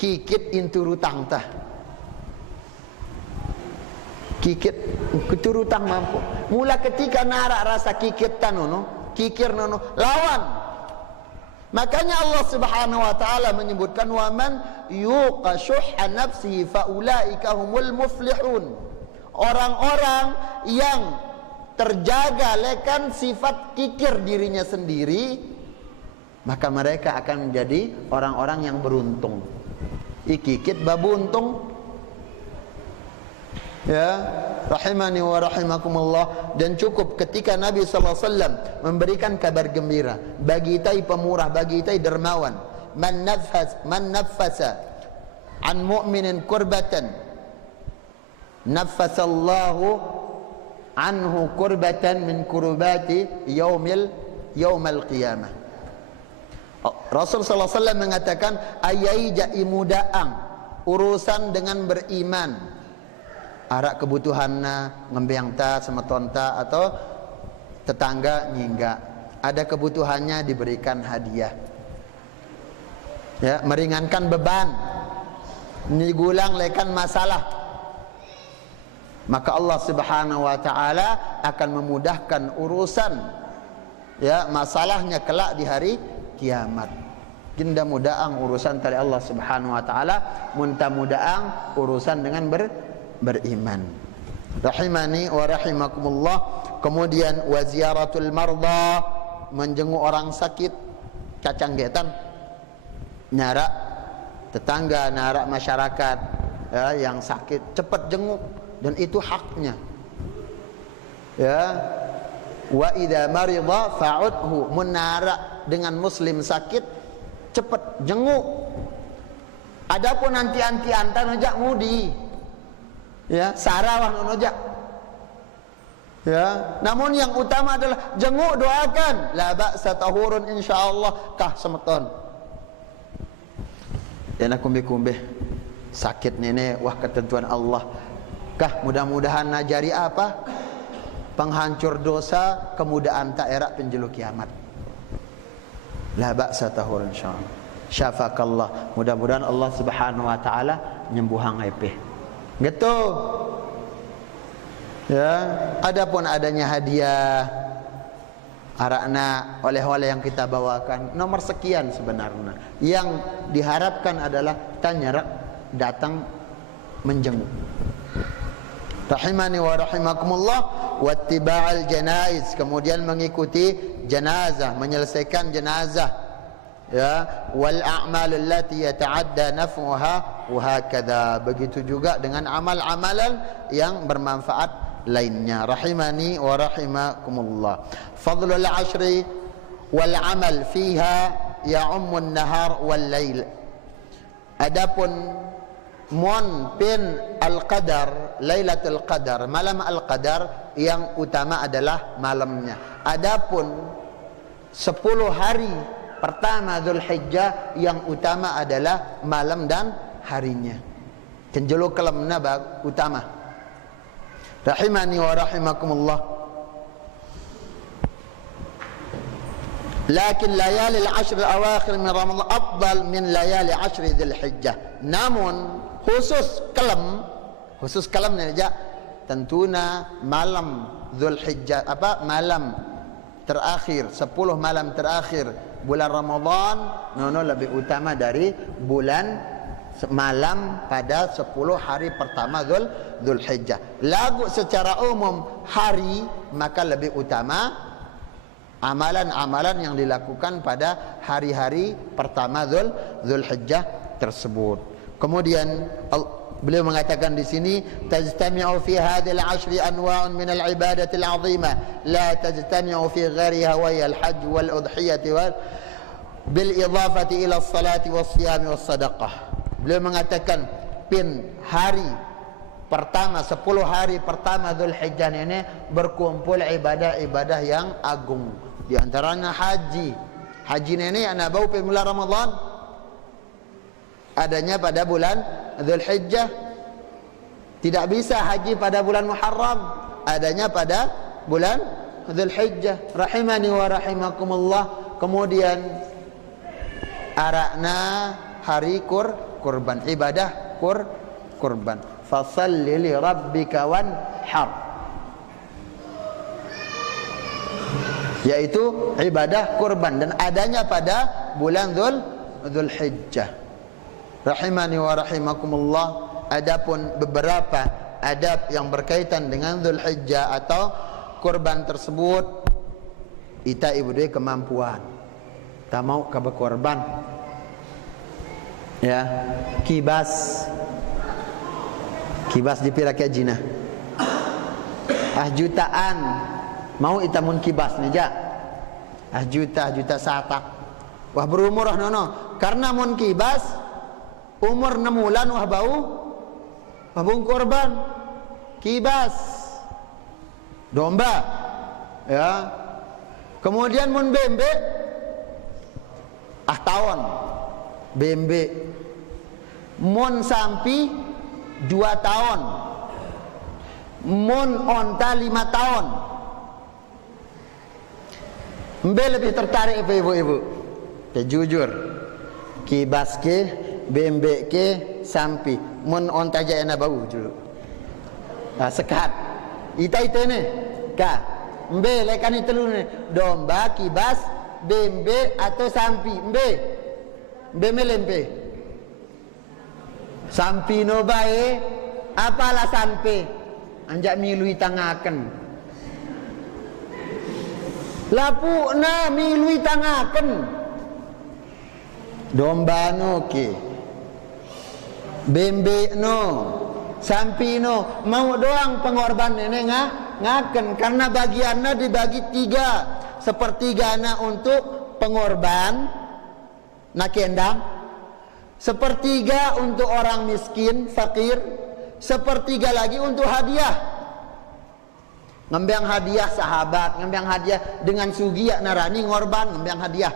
kikit inturutang tah kikit keturutang mampu mula ketika narak rasa kikit tanono kikir nono lawan. Makanya Allah Subhanahu wa taala menyebutkan wa man yuqa syuhha nafsihi faulaika humul muflihun. Orang-orang yang terjaga lekan sifat kikir dirinya sendiri, maka mereka akan menjadi orang-orang yang beruntung. Ikikit babuntung. Ya, rahimani wa rahimakumullah. Dan cukup ketika Nabi sallallahu alaihi wasallam memberikan kabar gembira bagi itai pemurah, bagi itai dermawan, man nafasa an mu'minin kurbatan nafasallahu anhu kurbatan min kurbati yaumal qiyamah. Rasul sallallahu alaihi wasallam mengatakan ayai jai mudaang urusan dengan beriman arak kebutuhanna ngembeang ta semeton ta atau tetangga nyingga ada kebutuhannya diberikan hadiah, ya, meringankan beban, nigulang lekan masalah, maka Allah Subhanahu wa taala akan memudahkan urusan, ya, masalahnya kelak di hari kiamat. Ginda mudaang urusan tali Allah Subhanahu wa taala, munta mudaang urusan dengan beriman. Rahimani wa rahimakumullah. Kemudian wa ziyaratul marda, menjenguk orang sakit, cacang getan, narak tetangga, narak masyarakat, ya, yang sakit cepat jenguk, dan itu haknya. Ya, wa idza marida fa'udhu, menarak dengan muslim sakit cepat jenguk. Adapun anti-anti antan ajak mudi, ya, sarawah nonojak, ya, namun yang utama adalah jenguk, doakan, la ba'sa tahurun insyaallah kah semeton. Dan aku kumbe sakit nenek, wah ketentuan Allah kah, mudah-mudahan najari apa penghancur dosa, kemudahan tak erak penjelu kiamat. La ba'sa tahurun insyaallah, syafakallah, mudah-mudahan Allah Subhanahu wa taala nyembuhang epeh. Gitu. Ya, adapun adanya hadiah arakna oleh-oleh yang kita bawakan nomor sekian sebenarnya. Yang diharapkan adalah tanyarak datang menjenguk. Rahimani wa rahimakumullah. Wattiba'al janaiz, kemudian mengikuti jenazah, menyelesaikan jenazah, ya, wal a'mal allati yata'adda naf'uha wa hakadha, begitu juga dengan amal-amalan yang bermanfaat lainnya. Rahimani wa rahimakumullah. Fadlul ashri wal amal fiha ya'ummun nahar wal lail. Adapun mon pin al-qadar, Lailatul Qadar, malam al-qadar, yang utama adalah malamnya. Adapun 10 hari pertama Dzulhijjah, yang utama adalah malam dan harinya. Kenjelo kalamna bag utama. Rahimani wa rahimakumullah. Lakin layali al-ashr al-awakhir min Ramadan afdal min layali ashr Dzulhijjah. Namun khusus kalam aja tentunya malam Dzulhijjah, apa, malam terakhir, 10 malam terakhir bulan Ramadan nono lebih utama dari bulan malam pada 10 hari pertama Dzulhijjah. Lagu secara umum hari, maka lebih utama amalan-amalan yang dilakukan pada hari-hari pertama Dzulhijjah tersebut. Kemudian beliau mengatakan di sini, tajtami'u fi hadhil 'ashri anwa'un min al-ibadatil 'azimah la tajtami'u fi ghayriha wa hiya al-hajj wal udhiyah wal bil idafati ila as-salati was-siyam was-sadaqah. Beliau mengatakan pin hari pertama, 10 hari pertama Dzulhijjah ini berkumpul ibadah-ibadah yang agung. Di antaranya haji. Haji ini ana bau pi bulan Ramadan, adanya pada bulan Dzulhijjah. Tidak bisa haji pada bulan Muharram, adanya pada bulan Dzulhijjah. Rahimani wa rahimakumullah. Kemudian arakna hari kurban, ibadah kurban. Fashalli li rabbika wanhar, yaitu ibadah kurban dan adanya pada bulan Dzulhijjah. Rahimani wa rahimakumullah. Adapun beberapa adab yang berkaitan dengan Dzulhijjah atau kurban tersebut, ita ibu dua kemampuan tak mau ka berkorban ya, kibas dipirake jina jutaan mau ita mun kibas nih juta satak wah berumur nono, karena mun kibas umur 6 bulan wah bau korban kibas domba ya. Kemudian mun bembe tahun bembe, mun sampi 2 tahun, mun onta 5 tahun. Mbe lebih tertarik apa ibu-ibu? Jujur, kibas ke, bembe ke, sampi. Mun onta jaya na bau dulu. Sekat. Ita ni, ka. Mbe lekan itu dulu ni. Domba, kibas, bembe atau sampi. Mbe melempe. Sampi no bae, apalah sampai. Anjak milui tangaken. Lapu na milui tangaken. Domba no ke, bembe no, sampi no, mau doang pengorban ini ngaken, karena bagiannya dibagi 3, sepertigana untuk pengorban nakendang, sepertiga untuk orang miskin fakir, sepertiga lagi untuk hadiah. Ngembiang hadiah sahabat, ngembiang hadiah dengan sugia narani ngorban, ngembiang hadiah.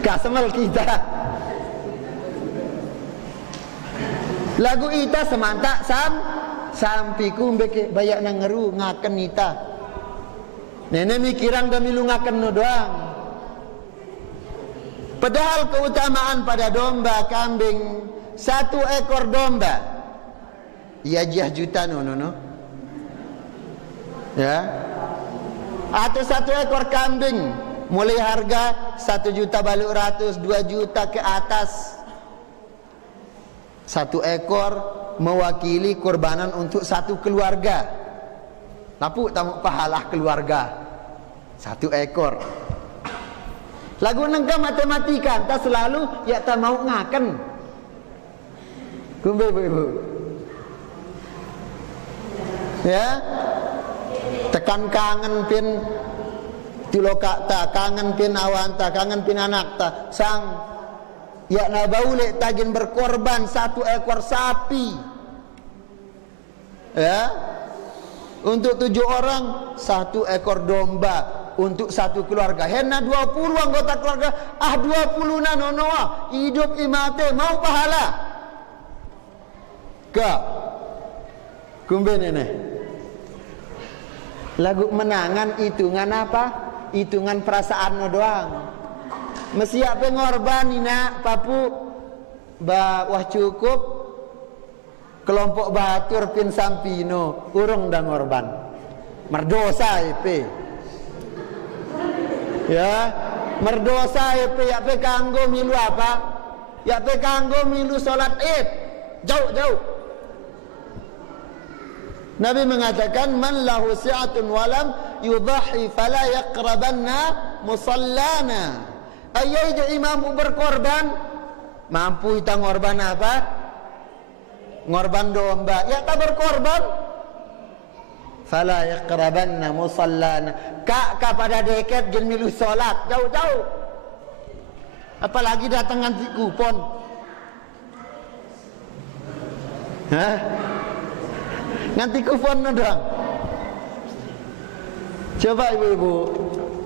Kasemel kita. Lagu ita semantak sampiku mbeke bayak nang ngeru ngaken ita. Nenek mikiran damilu ngaken no doang. Padahal keutamaan pada domba, kambing, 1 ekor domba ia juta no. Ya. Atau 1 ekor kambing mulai harga 1 juta balik 100, 2 juta ke atas. 1 ekor mewakili kurbanan untuk 1 keluarga. Lapu tamu pahala keluarga 1 ekor. Lagu nengka matematika tak selalu ya tak mau ngaken. Kumbe ibu. Ya. Tekan kangen pin tiloka ta, kangen pin awan ta, kangen pin anak ta, sang ya na baule tagin berkorban 1 ekor sapi. Ya. Untuk 7 orang 1 ekor domba untuk 1 keluarga. Henna 20 anggota keluarga, 20 na nono hidup imate mau pahala. Ka kumbe nene. Lagu menangan hitungan apa? Hitungan perasaan no doang. Mesti apa ngorban ina papu wah cukup kelompok batur pin sampino urung dan ngorban. Merdosa ipe. Ya, merdosa ipe ya pe kanggo milu apa? Ya pe kanggo milu salat Id. Jauh. Nabi mengatakan man lahu si'atun walam yudhahi fala yaqrabanna musallana. Ayai je imam berkorban, mampu kita ngorban apa? Ngorban domba. Ya tak berkorban, fala yaqrabanna musallana. Kak pada deket gen milu salat jauh-jauh. Apalagi datang nganti kupon. Hah? Nganti kupon doang. Coba ibu-ibu,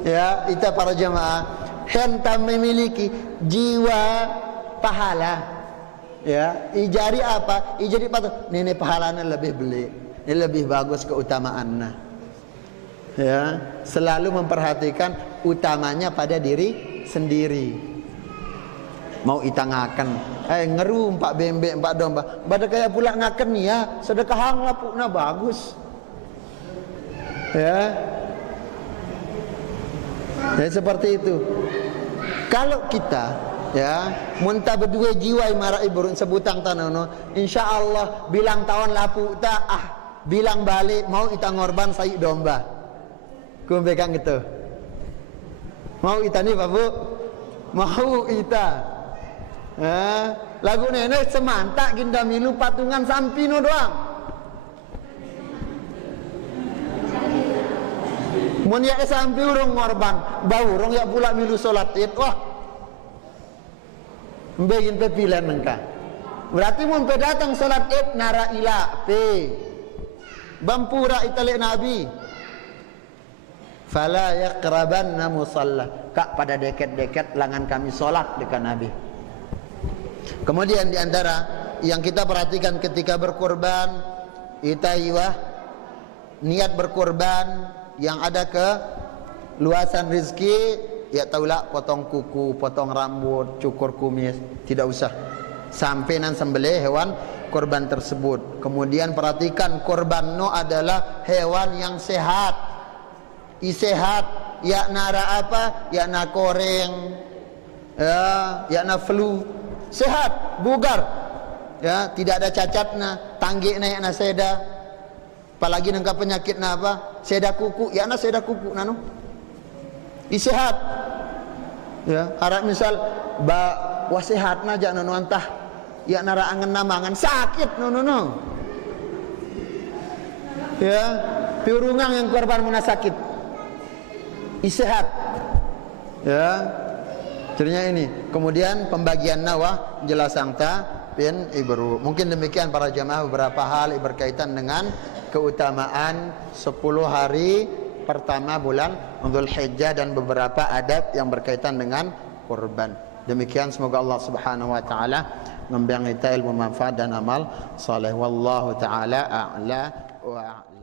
ya, kita para jamaah hentam memiliki jiwa pahala. Ya, ijari apa? Ijari patut nenek pahalanya lebih beli. Ini lebih bagus keutamaannya. Ya, selalu memperhatikan utamanya pada diri sendiri. Mau itangaken, ngeru 4 bembek 4 domba. Bada kayak pula ngaken ya, sedekahang lapukna bagus. Ya. Ya seperti itu. Kalau kita ya muntah berdua jiwa marai burun sebutang tanono, insyaallah bilang tahun lapuk tak bilang balik mau ita ngorban saik domba. Kumbekan gitu. Mau ita nih Pak Bu? Mau ita. Lagu nenek semantak ginda milu patungan sampino doang. Mun ya sampai urung ngorban, bau urung ya pula milu salat Id. Wah. Mbegin pe pilihan engka. Berarti mun pe datang salat Id nara ila pe. Bampura italik Nabi. Fala yaqrabanna musalla. Kak pada deket-deket langan kami salat dekat Nabi. Kemudian di antara yang kita perhatikan ketika berkorban, itaiwah niat berkorban yang ada ke luasan rezeki, ya taulah potong kuku, potong rambut, cukur kumis, tidak usah. Sampai nan sembelih hewan korban tersebut. Kemudian perhatikan korban no adalah hewan yang sehat. Sehat, ya nara apa? Ya na koreng, ya na flu. Sehat, bugar, ya tidak ada cacatnya, tanggi naik na seda, apalagi nengka penyakit na apa, seda kuku, ya na seda kuku nanu, sehat, ya harap misal wah sehat na jangan nanu antah, ya nara angen namangan sakit no, ya piurungang yang korban muna sakit, sehat, ya. Cernya ini. Kemudian pembagian nawah jelas angta pin ibru. Mungkin demikian para jamaah beberapa hal berkaitan dengan keutamaan 10 hari pertama bulan Dzulhijjah dan beberapa adab yang berkaitan dengan kurban. Demikian semoga Allah Subhanahu wa taala memberikan kita ilmu manfaat dan amal saleh. Wallahu taala a'la wa a'lam.